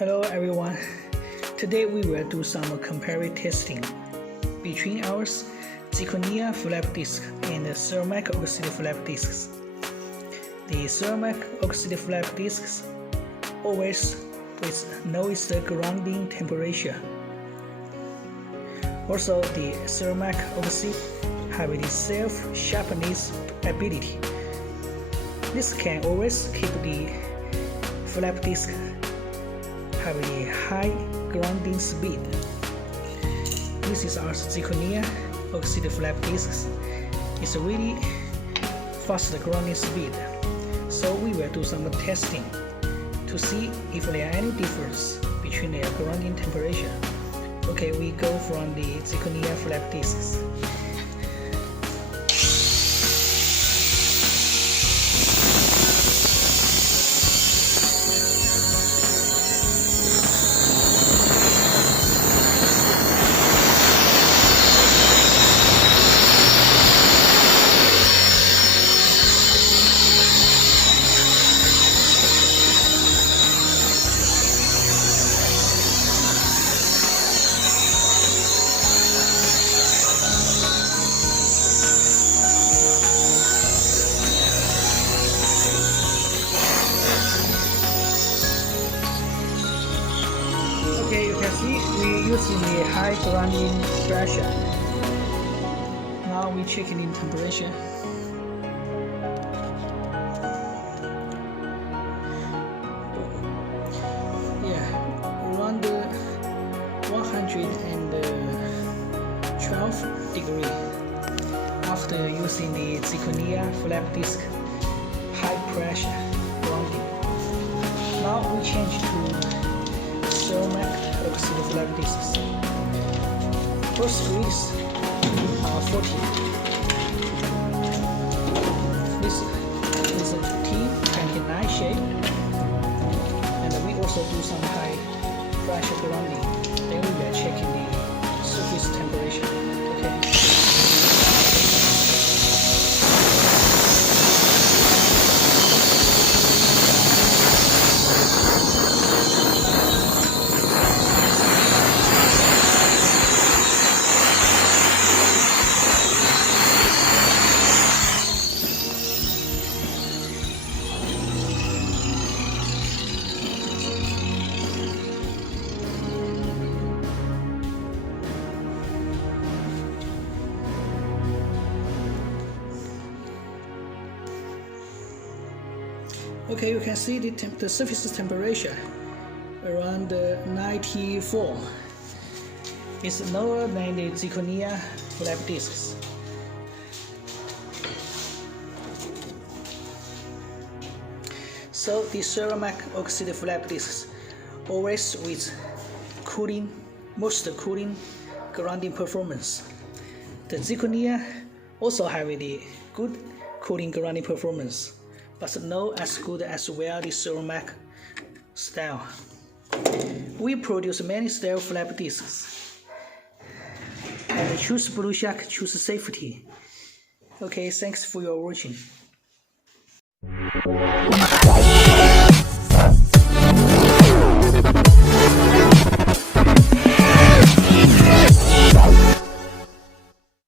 Hello everyone, today we will do some comparative testing between our Zirconia flap disk and the ceramic oxide flap disks. The ceramic oxide flap disks always with lowest grounding temperature. Also, the ceramic oxide have the self-sharpness ability. This can always keep the flap disk have a high grounding speed. This is our Zirconia oxide flap disks. It's a really fast grounding speed. So we will do some testing to see if there are any difference between their grounding temperature. Okay, we go from the Zirconia flap disks. Okay, you can see we're using the high grounding pressure. Now we're checking the temperature. Yeah, around 112 degrees after using the Zirconia flap disk high pressure grounding. Now we change to ceramic oxide flap disks. First squeeze 40. This is a T29 shape, and we also do some high pressure grounding. Then we are checking the surface temperature. Okay. Okay, you can see the surface temperature around 94. It's lower than the Zirconia flap disks. So the ceramic oxide flap disks always with most cooling grounding performance. The Zirconia also have the good cooling grounding performance, but not as good as Welding ceramic style. We produce many style flap disks and choose BLUESHARK Choose safety. Okay, thanks for your watching.